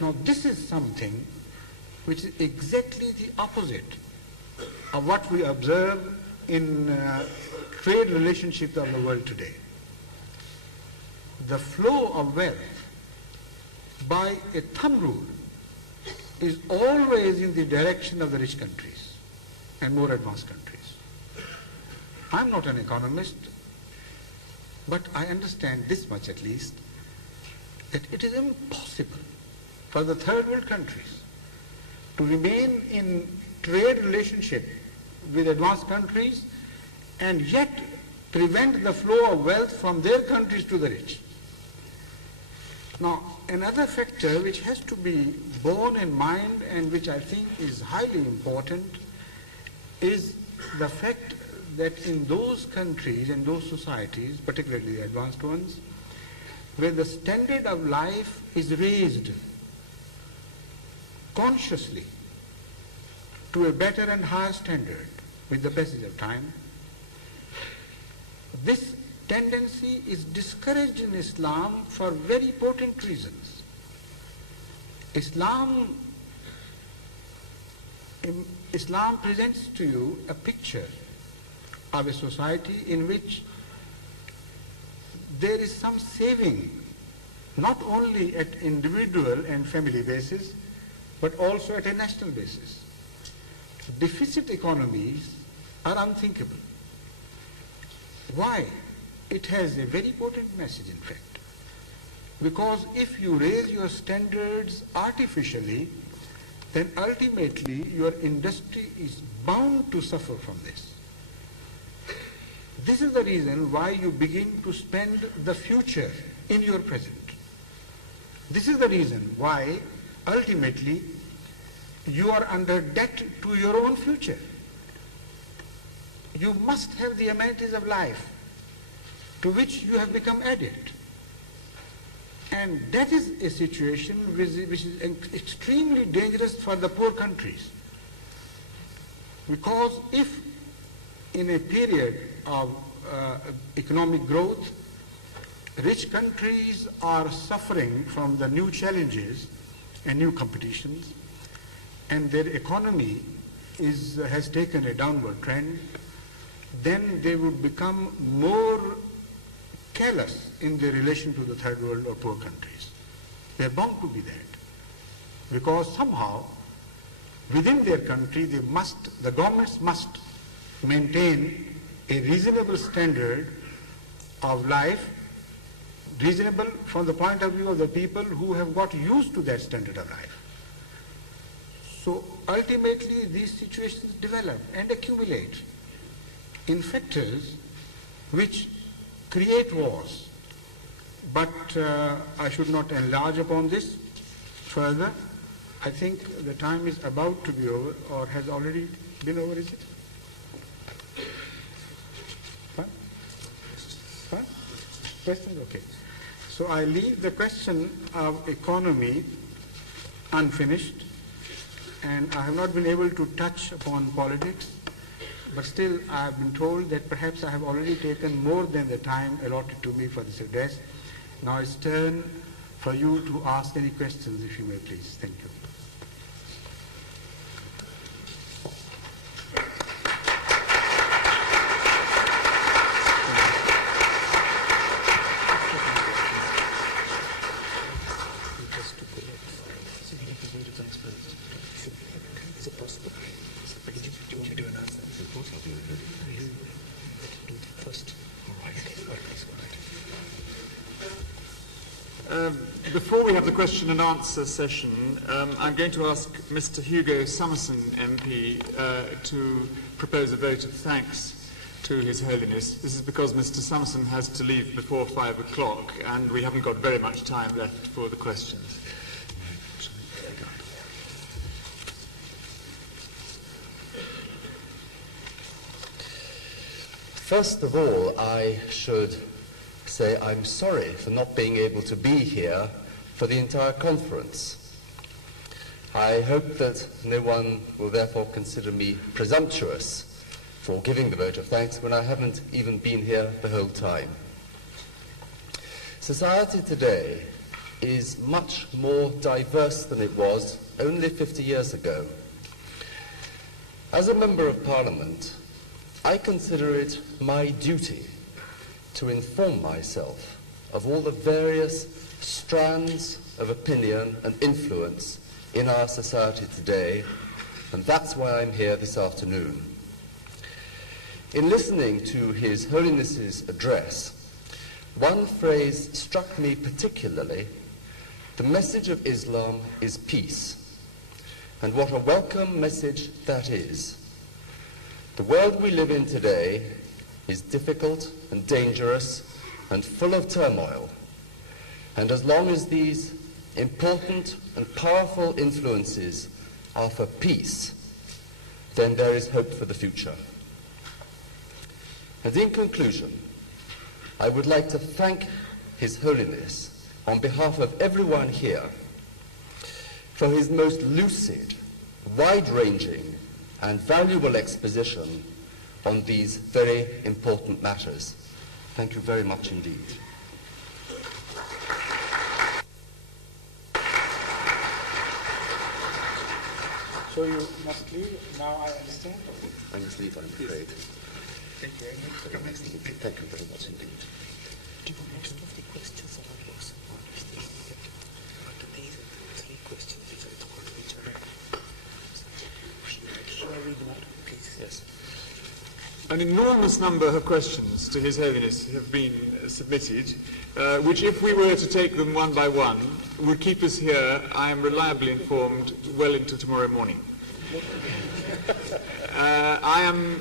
Now this is something which is exactly the opposite of what we observe in trade relationships of the world today. The flow of wealth by a thumb rule is always in the direction of the rich countries and more advanced countries. I'm not an economist, but I understand this much at least, that it is impossible for the third world countries to remain in trade relationship with advanced countries and yet prevent the flow of wealth from their countries to the rich. Now, another factor which has to be borne in mind and which I think is highly important is the fact that in those countries and those societies, particularly the advanced ones, where the standard of life is raised consciously to a better and higher standard with the passage of time, this tendency is discouraged in Islam for very potent reasons. Islam presents to you a picture of a society in which there is some saving, not only at individual and family basis, but also at a national basis. Deficit economies are unthinkable. Why? It has a very potent message, in fact. Because if you raise your standards artificially, then ultimately your industry is bound to suffer from this. This is the reason why you begin to spend the future in your present. This is the reason why ultimately you are under debt to your own future. You must have the amenities of life to which you have become addict. And that is a situation which is extremely dangerous for the poor countries. Because if in a period of economic growth, rich countries are suffering from the new challenges and new competitions, and their economy has taken a downward trend, then they would become more callous in their relation to the third world or poor countries. They are bound to be that. Because somehow, within their country, the governments must maintain a reasonable standard of life, reasonable from the point of view of the people who have got used to that standard of life. So ultimately these situations develop and accumulate in factors which create wars. But I should not enlarge upon this further. I think the time is about to be over, or has already been over, is it? Questions? Okay. So I leave the question of economy unfinished, and I have not been able to touch upon politics, but still I have been told that perhaps I have already taken more than the time allotted to me for this address. Now it's turn for you to ask any questions, if you may please. Thank you. Before we have the question and answer session, I'm going to ask Mr. Hugo Summerson, MP, to propose a vote of thanks to His Holiness. This is because Mr. Summerson has to leave before 5 o'clock, and we haven't got very much time left for the questions. First of all, I should say I'm sorry for not being able to be here for the entire conference. I hope that no one will therefore consider me presumptuous for giving the vote of thanks when I haven't even been here the whole time. Society today is much more diverse than it was only 50 years ago. As a Member of Parliament, I consider it my duty to inform myself of all the various strands of opinion and influence in our society today, and that's why I'm here this afternoon. In listening to His Holiness's address, one phrase struck me particularly: the message of Islam is peace. And what a welcome message that is. The world we live in today is difficult and dangerous and full of turmoil. And as long as these important and powerful influences are for peace, then there is hope for the future. And in conclusion, I would like to thank His Holiness on behalf of everyone here for his most lucid, wide-ranging and valuable exposition on these very important matters. Thank you very much indeed. So you must leave, now I understand? I must leave, I'm afraid. Thank you very much. Thank you very much indeed. Do you want most of the questions are yours? But these are 3 questions which are talking to each other. Shall I read them out, please? Yes. An enormous number of questions to His Holiness have been submitted, which, if we were to take them one by one, would keep us here, I am reliably informed, well into tomorrow morning. I am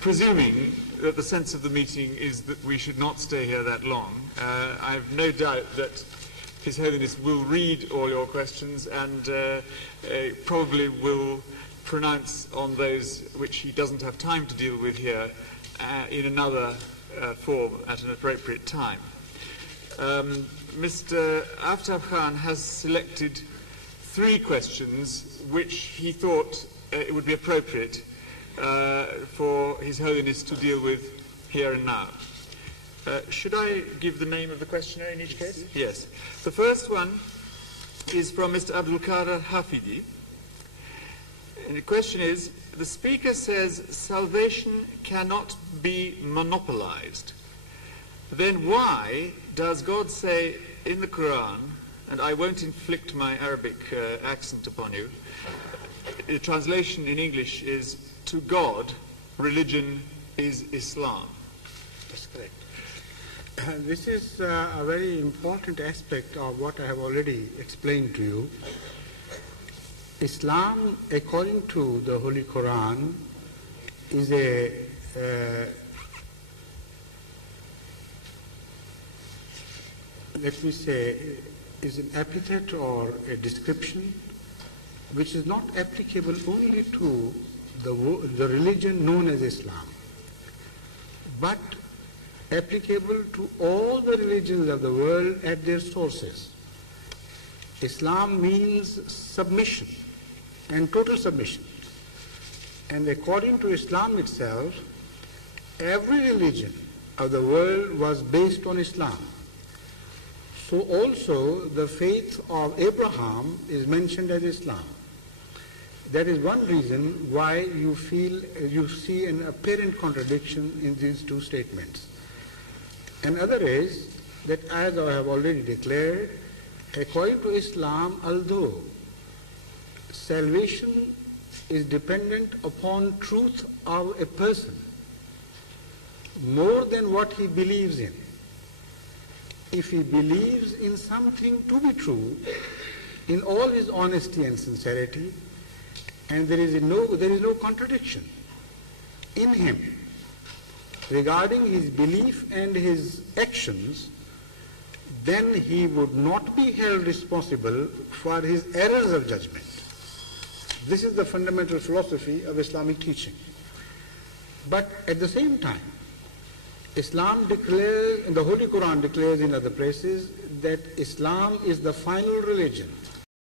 presuming that the sense of the meeting is that we should not stay here that long. I have no doubt that His Holiness will read all your questions and probably will pronounce on those which he doesn't have time to deal with here in another form at an appropriate time. Mr. Aftab Khan has selected 3 questions which he thought it would be appropriate for His Holiness to deal with here and now. Should I give the name of the questioner in each case? Yes. The first one is from Mr. Abdul Qadir Hafidi. And the question is, the speaker says salvation cannot be monopolized. Then why does God say in the Quran, and I won't inflict my Arabic accent upon you, the translation in English is, to God, religion is Islam. That's correct. This is a very important aspect of what I have already explained to you. Islam, according to the Holy Quran, is let me say, is an epithet or a description which is not applicable only to the religion known as Islam, but applicable to all the religions of the world at their sources. Islam means submission and total submission. And according to Islam itself, every religion of the world was based on Islam. So also the faith of Abraham is mentioned as Islam. That is one reason why you see an apparent contradiction in these 2 statements. Another is that, as I have already declared, according to Islam, although salvation is dependent upon truth of a person more than what he believes in. If he believes in something to be true in all his honesty and sincerity, and there is no contradiction in him regarding his belief and his actions, then he would not be held responsible for his errors of judgment. This is the fundamental philosophy of Islamic teaching. But at the same time, Islam declares, and the Holy Quran declares in other places, that Islam is the final religion.